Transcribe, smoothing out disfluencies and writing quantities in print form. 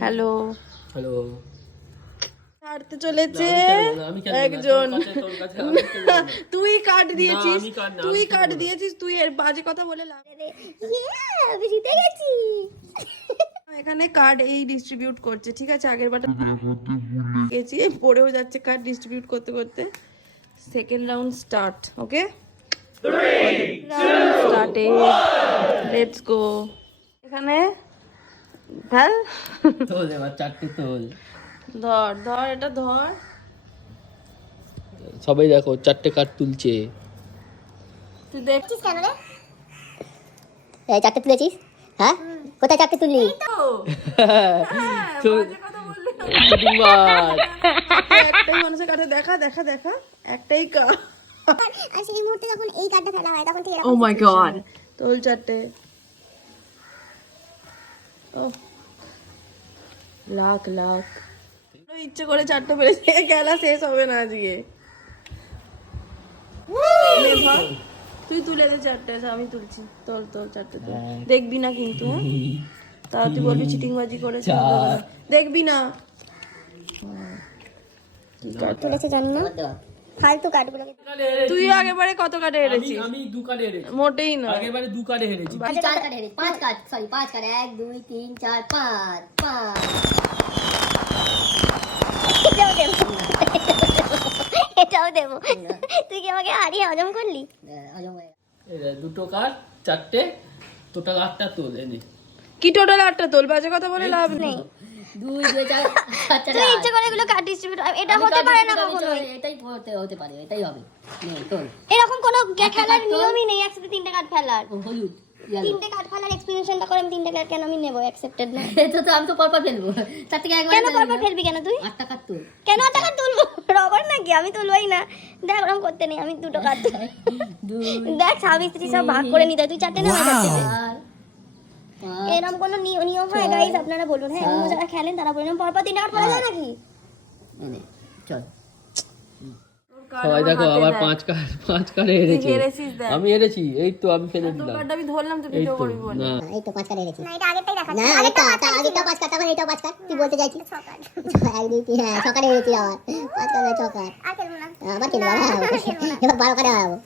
Hello hello. কাটতে চলেছে একজন। তুই কাট দিয়েছিস, তুই এর বাজে কথা বলে লাভ নেই। আমি জিতে গেছি। এখানে কার্ড এই ডিস্ট্রিবিউট করছে, ঠিক আছে? আগের বার গেছি, পড়েও যাচ্ছে কার্ড ডিস্ট্রিবিউট করতে করতে। Second round start. Okay, started, let's go. এখানে ঢাল, তোল এবার চারটে তোল। ধর ধর, এটা ধর। সবাই দেখো চারটে কার্ড তুলছে। তুই দেখ কেন রে? এই চারটে তুলেছিস? হ্যাঁ, কোথায় চারটে তুললি? একটাই মানুষের কাছে দেখা দেখা দেখা, একটাই কার্ড। আর সেই মুহূর্তে যখন এই কার্ডটা ফেলা হয় তখন ঠিক ও মাই গড, তোল চারটে। ও লাখ লাখ, ইচ্ছে করে চারটে পেরেছে, খেলা শেষ হবে না আজকে। নে ধর, তুই তুলে দে চারটে, আমি তুলছি। তোল তোল চারটে তোল। দেখবি না কিন্তু, হ্যাঁ? তাও তুই বলবি চিটিংবাজি করেছে, দেখবি না। তুলেছে জানি না, ফালতু কার্ডগুলো। তুই আগেরবারে কত কার্ডে হেরেছিস? আমি দু কার্ডে হেরেছি, মোটেই না। আগেরবারে দু কার্ডে হেরেছি। চার কার্ড হেরেছি, পাঁচ কার্ড, সরি পাঁচ কার্ড, 1 2 3 4 5 5। এটাও দেবো। তুই কি আমাকে হারিয়ে হজম করলি? হজম হয়ে দুটো কার্ড চারটে, টোটাল 8টা তোল। এনে কি টোটাল 8টা তোল? বাজে কথা বলে লাভ নেই। 2 2 4 4। তুই ইচ্ছে করে এগুলো কার্ড ডিস্ট্রিবিউট, এটা হতে পারে না কখনো। এটাই হতে পারে, এটাই হবে। নে তোল। এরকম কোনো খেলার নিয়মই নেই একসাথে তিনটে কার্ড ফেলার। হলুদ তিনটে কার্ড ফেলার এক্সপেরিমেন্টটা করে আমি তিনটে কার্ড কেন আমি নেব? অ্যাকসেপ্টেড না। এটা তো আমি তো পরপর ফেলবো। তার থেকে একবার কেন পরপর ফেলবি কেন তুই? 8টা কার্ড তুল। কেন 8টা কার্ড তুলবো? রবার নাকি? আমি তুলবই না। দেখ ওরকম করতে নেই, আমি দুটো কার্ড দেখ স্বামী স্ত্রী সব ভাগ করে নিতে, তুই চারটে না চারটে। এরকম কোনো নিয়ম হয় গাইস? আপনারা বলুন। হ্যাঁ, অন্য যারা খেলেন তারা বলুন পরপর তিনটে কার্ড ফেলা যায় নাকি? চল সবাই দেখো আবার পাঁচ কার্ডে হেরেছে। হেরেছিস দেখ। আমি হেরেছি, এই তো আমি ফেলে তোর দিলাম। কার্ডটা আমি ধরলাম, তুই এই ভিডিও তো করবি বলে। না, এই তো 5 কার্ড হেরেছি। না, এটা আগেরটাই দেখাচ্ছি। না, আগেরটা 5 কার্ড, তখন এটাও 5 কার্ড। তুই বলতে চাইছিস 6 কার্ড। 1 2 3, হ্যাঁ 6 কার্ড হেরেছি আবার। 5 কার্ড 6 কার্ড। আর খেলবো না। আবার খেলবো, হ্যাঁ এবার 12 কার্ডে হারাবো।